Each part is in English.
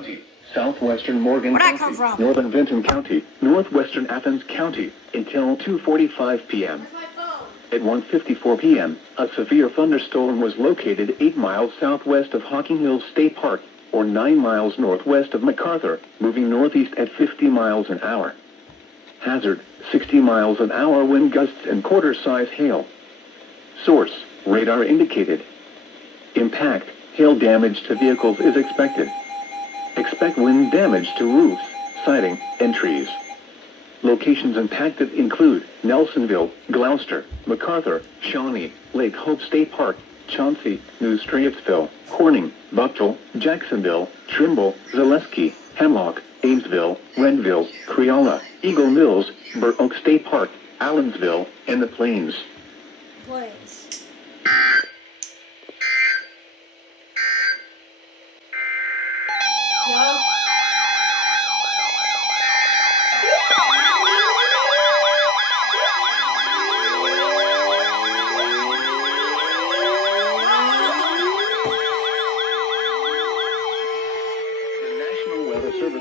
County, southwestern Morgan Where'd County, that come from? northern Vinton County, northwestern Athens County, until 2:45 p.m. At 1:54 p.m., a severe thunderstorm was located 8 miles southwest of Hocking Hills State Park, or 9 miles northwest of MacArthur, moving northeast at 50 miles an hour. Hazard, 60 miles an hour wind gusts and quarter-size hail. Source, radar indicated. Impact, hail damage to vehicles is expected. Expect wind damage to roofs, siding, and trees. Locations impacted include Nelsonville, Gloucester, MacArthur, Shawnee, Lake Hope State Park, Chauncey, New Straightsville, Corning, Buckville, Jacksonville, Trimble, Zaleski, Hemlock, Amesville, Renville, Creola, Eagle Mills, Burr Oak State Park, Allensville, and the Plains. Plains. Yo.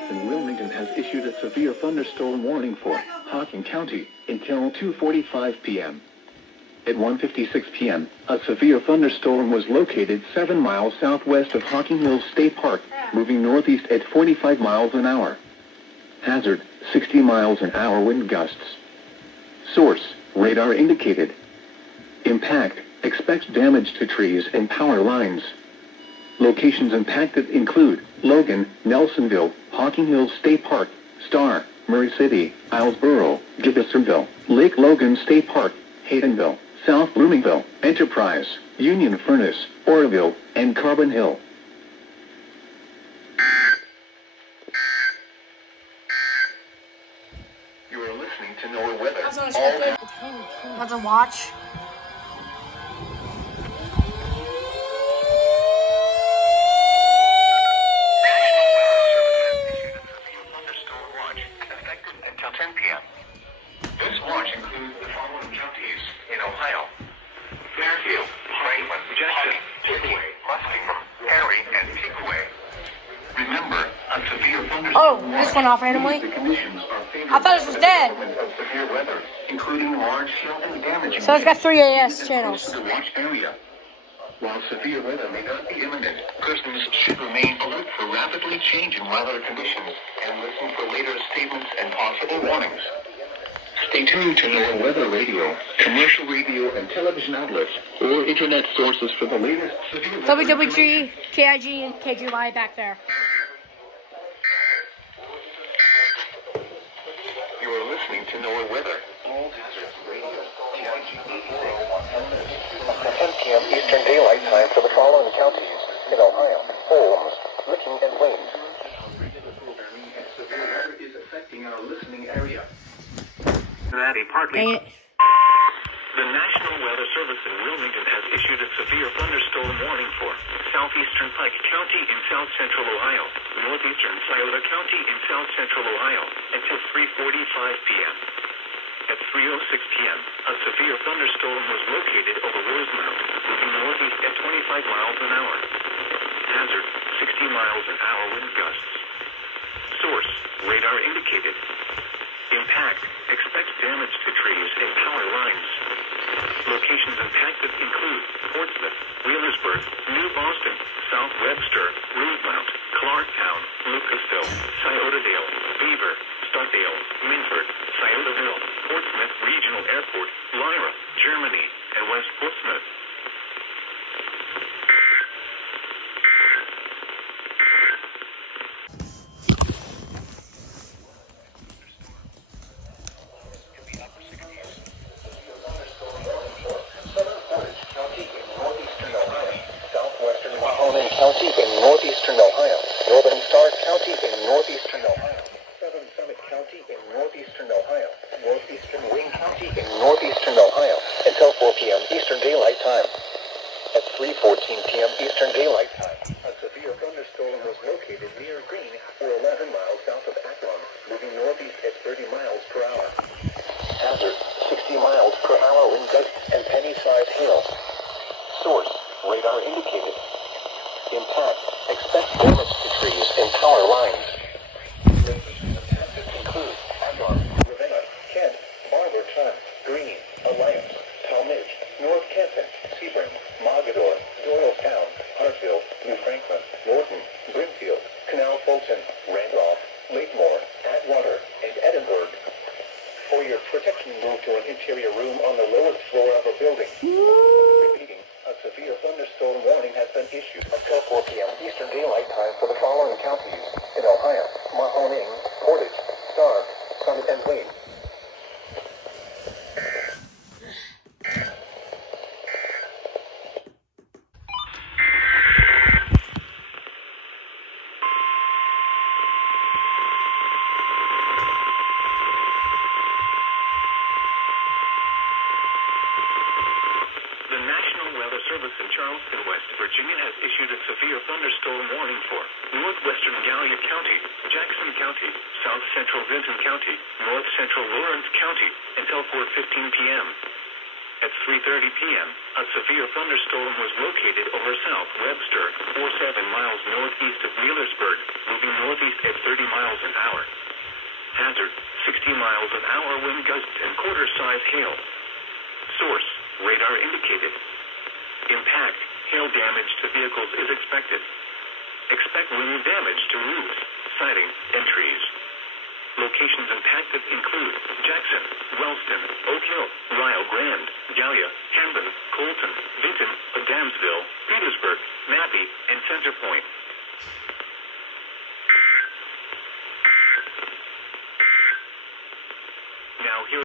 In Wilmington has issued a severe thunderstorm warning for Hocking County until 2:45 p.m. At 1:56 p.m., a severe thunderstorm was located 7 miles southwest of Hocking Hills State Park, moving northeast at 45 miles an hour. Hazard, 60 miles an hour wind gusts. Source, radar indicated. Impact, expect damage to trees and power lines. Locations impacted include Logan, Nelsonville, Hocking Hills State Park, Star, Murray City, Islesboro, Gibbsonville, Lake Logan State Park, Haydenville, South Bloomingville, Enterprise, Union Furnace, Oroville, and Carbon Hill. You are listening to NOAA Weather. That's unexpected. That's a watch. Until 10 p.m. This watch includes the following counties in Ohio: Fairfield, Franklin, Jackson, Tidway, Muskingum, Perry, and Pickaway. Remember, a severe thunderstorm this went off randomly. The conditions are favorable. I thought this was dead. Of severe weather, including large hail and damaging. So it's got 3 EAS channels. The watch area. While severe weather may not be imminent, persons should remain alert for rapidly changing weather conditions and listen for later statements and possible warnings. Stay tuned to NOAA Weather Radio, commercial radio and television outlets, or internet sources for the latest severe weather WW3, KIG, and KGY back there. You are listening to NOAA Weather. All hazards radio, KIG 10 p.m. Eastern Daylight Time for the following counties in Ohio: Holmes, Licking, and Wayne. Severe weather is affecting our listening area. That a partly. The National Weather Service in Wilmington has issued a severe thunderstorm warning for southeastern Pike County in south central Ohio, northeastern Scioto County in south central Ohio, until 3:45 p.m. At 3:06 p.m., a severe thunderstorm was located over Rosemount, moving northeast at 25 miles an hour. Hazard, 60 miles an hour wind gusts. Source, radar indicated. Impact, expect damage to trees and power lines. Locations impacted include Portsmouth, Wheelersburg, New Boston, South Webster, Rosemount, Clarktown, Lucasville, Sciotadale, Beaver, Stockdale, Minford, Sciotaville, Portsmouth Regional Airport, Lyra, Germany, and West Portsmouth. County in northeastern Ohio, Northern Stark County in northeastern Ohio, Southern Summit County in northeastern Ohio, Northeastern Wayne County in northeastern Ohio, until 4 p.m. Eastern Daylight Time. At 3:14 p.m. Eastern Daylight Time, a severe thunderstorm was located near Green, or 11 miles south of Akron, moving northeast at 30 miles per hour. Hazard, 60 miles per hour wind gusts and penny-sized hail. Source, radar indicated. Impact, expect damage to trees and power lines. Locations of transit include Agron, Ravenna, Kent, Barberton, Green, Alliance, Talmadge, North Canton, Sebring, Mogador, Doylestown, Hartsville, New Franklin, Norton, Brimfield, Canal Fulton, Randolph, Lakemore, Atwater, and Edinburgh. For your protection, move to an interior room on the lowest floor of a building. Repeating, a severe thunderstorm warning has been issued until 4 p.m. Eastern Daylight Time for the following counties in Ohio: Mahoning, Portage, Stark, Summit, and Wayne. The National Weather Service in Charleston, West Virginia has issued a severe thunderstorm warning for northwestern Gallia County, Jackson County, south central Vinton County, north central Lawrence County until 4:15 p.m. At 3:30 p.m., a severe thunderstorm was located over South Webster, 47 miles northeast of Wheelersburg, moving northeast at 30 miles an hour. Hazard, 60 miles an hour wind gusts and quarter-size hail. Source, radar indicated. Impact, hail damage to vehicles is expected. Expect wind damage to roofs, siding, and trees. Locations impacted include Jackson, Wellston, Oak Hill, Rio Grande, Gallia, Hamblen, Colton, Vinton, Adamsville, Petersburg, Mappy, and Center Point.